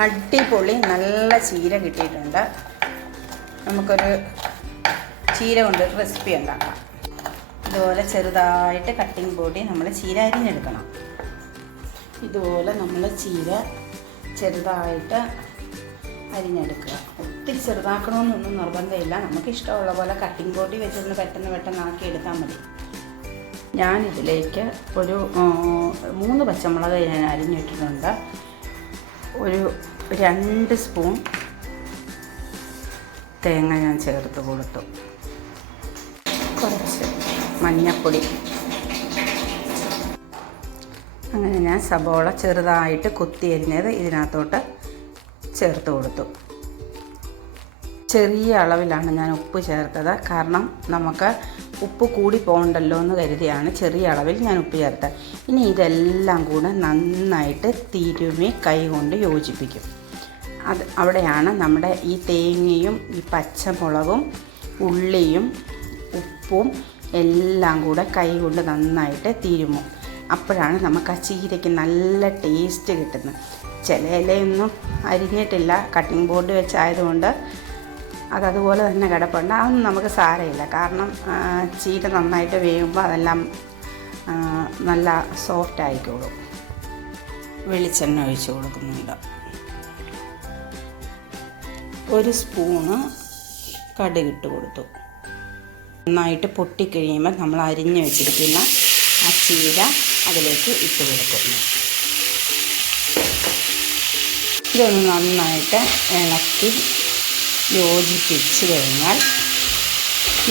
അടിപൊളി നല്ല ചീര കിട്ടിയിട്ടുണ്ട്. നമുക്കൊരു ചീര കൊണ്ടൊരു റെസിപ്പി ഉണ്ടാക്കാം. ഇതുപോലെ ചെറുതായിട്ട് കട്ടിംഗ് ബോർഡിൽ നമ്മൾ ചീര അരിഞ്ഞെടുക്കണം. ഇതുപോലെ നമ്മൾ ചീര ചെറുതായിട്ട് അരിഞ്ഞെടുക്കുക. ഒത്തിരി ചെറുതാക്കണമെന്നൊന്നും നിർബന്ധമില്ല. നമുക്ക് ഇഷ്ടമുള്ള പോലെ കട്ടിംഗ് ബോർഡിൽ വെച്ചൊന്ന് പെട്ടെന്ന് ആക്കി എടുത്താൽ മതി. ഞാനിതിലേക്ക് ഒരു 3 പച്ചമുളക് ഞാൻ അരിഞ്ഞിട്ടിട്ടുണ്ട്. ഒരു 2 സ്പൂൺ തേങ്ങ ഞാൻ ചേർത്ത് കൊടുത്തു. കുറച്ച് മഞ്ഞൾപ്പൊടി. അങ്ങനെ ഞാൻ സബോള ചെറുതായിട്ട് കൊത്തി അരിഞ്ഞത് ഇതിനകത്തോട്ട് ചേർത്ത് കൊടുത്തു. ചെറിയ അളവിലാണ് ഞാൻ ഉപ്പ് ചേർത്തത്. കാരണം നമുക്ക് ഉപ്പ് കൂടി പോകണ്ടല്ലോ എന്ന് കരുതിയാണ് ചെറിയ അളവിൽ ഞാൻ ഉപ്പ് ചേർത്തത്. ഇനി ഇതെല്ലാം കൂടെ നന്നായിട്ട് തിരുമ്മി കൈ കൊണ്ട് യോജിപ്പിക്കും. അവിടെയാണ് നമ്മുടെ ഈ തേങ്ങയും ഈ പച്ചമുളകും ഉള്ളിയും ഉപ്പും എല്ലാം കൂടെ കൈ കൊണ്ട് നന്നായിട്ട് തിരുമ്മും. അപ്പോഴാണ് നമുക്ക് ആ ചീരയ്ക്ക് നല്ല ടേസ്റ്റ് കിട്ടുന്നത്. ചില ഇലയൊന്നും അരിഞ്ഞിട്ടില്ല, കട്ടിംഗ് ബോർഡ് വെച്ചായതുകൊണ്ട് അതതുപോലെ തന്നെ കിടപ്പുണ്ട്. അതൊന്നും നമുക്ക് സാരമില്ല. കാരണം ചീര നന്നായിട്ട് വേകുമ്പോൾ അതെല്ലാം നല്ല സോഫ്റ്റ് ആയിക്കോളും. വെളിച്ചെണ്ണ ഒഴിച്ച് കൊടുക്കുന്നുണ്ട്. 1 സ്പൂണ് കടുകിട്ട് കൊടുത്തു. നന്നായിട്ട് പൊട്ടിക്കഴിയുമ്പോൾ നമ്മൾ അരിഞ്ഞു വെച്ചിരിക്കുന്ന ആ ചീര അതിലേക്ക് ഇട്ട് കൊടുക്കുന്നു. ഇതൊന്ന് നന്നായിട്ട് ഇളക്കി യോജിപ്പിച്ച് കഴിഞ്ഞാൽ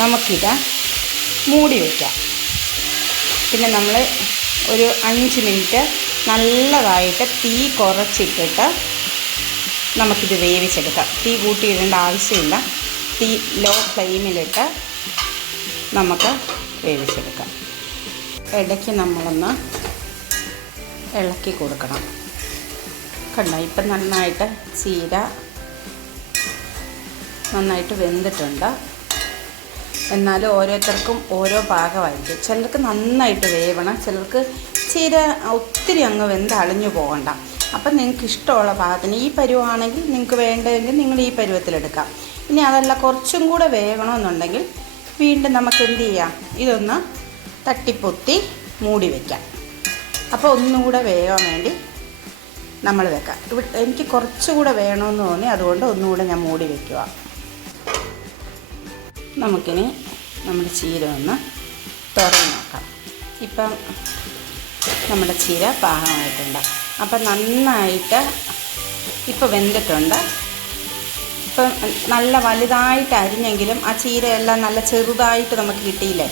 നമുക്കിത് മൂടി വയ്ക്കാം. പിന്നെ നമ്മൾ ഒരു 5 മിനിറ്റ് നല്ലതായിട്ട് തീ കുറച്ചിട്ടിട്ട് നമുക്കിത് വേവിച്ചെടുക്കാം. തീ കൂട്ടിയിടേണ്ട ആവശ്യമില്ല. തീ ലോ ഫ്ലെയിമിലിട്ട് നമുക്ക് വേവിച്ചെടുക്കാം. ഇടയ്ക്ക് നമ്മളൊന്ന് ഇളക്കി കൊടുക്കണം. കണ്ടോ, ഇപ്പം നന്നായിട്ട് ചീര നന്നായിട്ട് വെന്തിട്ടുണ്ട്. എന്നാലും ഓരോരുത്തർക്കും ഓരോ പാകമായിരിക്കും. ചിലർക്ക് നന്നായിട്ട് വേവണം, ചിലർക്ക് ചീര ഒത്തിരി അങ്ങ് വെന്ത് അളിഞ്ഞു പോകണ്ട. അപ്പം നിങ്ങൾക്ക് ഇഷ്ടമുള്ള പാകത്തിന് ഈ പരുവാണെങ്കിൽ നിങ്ങൾക്ക് വേണ്ടതെങ്കിൽ നിങ്ങൾ ഈ പരുവത്തിലെടുക്കാം. ഇനി അതല്ല കുറച്ചും കൂടെ വേകണമെന്നുണ്ടെങ്കിൽ വീണ്ടും നമുക്ക് എന്ത് ചെയ്യാം, ഇതൊന്ന് തട്ടിപ്പൊത്തി മൂടി വയ്ക്കാം. അപ്പോൾ ഒന്നുകൂടെ വേകാൻ വേണ്ടി നമ്മൾ വെക്കാം. എനിക്ക് കുറച്ചുകൂടെ വേണമെന്ന് തോന്നി, അതുകൊണ്ട് ഒന്നുകൂടെ ഞാൻ മൂടി വയ്ക്കുക. നമുക്കിനി നമ്മുടെ ചീര ഒന്ന് തുറന്ന് നോക്കാം. ഇപ്പം നമ്മുടെ ചീര പാകമായിട്ടുണ്ട്. അപ്പം നന്നായിട്ട് ഇപ്പം വെന്തിട്ടുണ്ട്. ഇപ്പം നല്ല വലുതായിട്ട് അരിഞ്ഞെങ്കിലും ആ ചീരയെല്ലാം നല്ല ചെറുതായിട്ട് നമുക്ക് കിട്ടിയില്ലേ.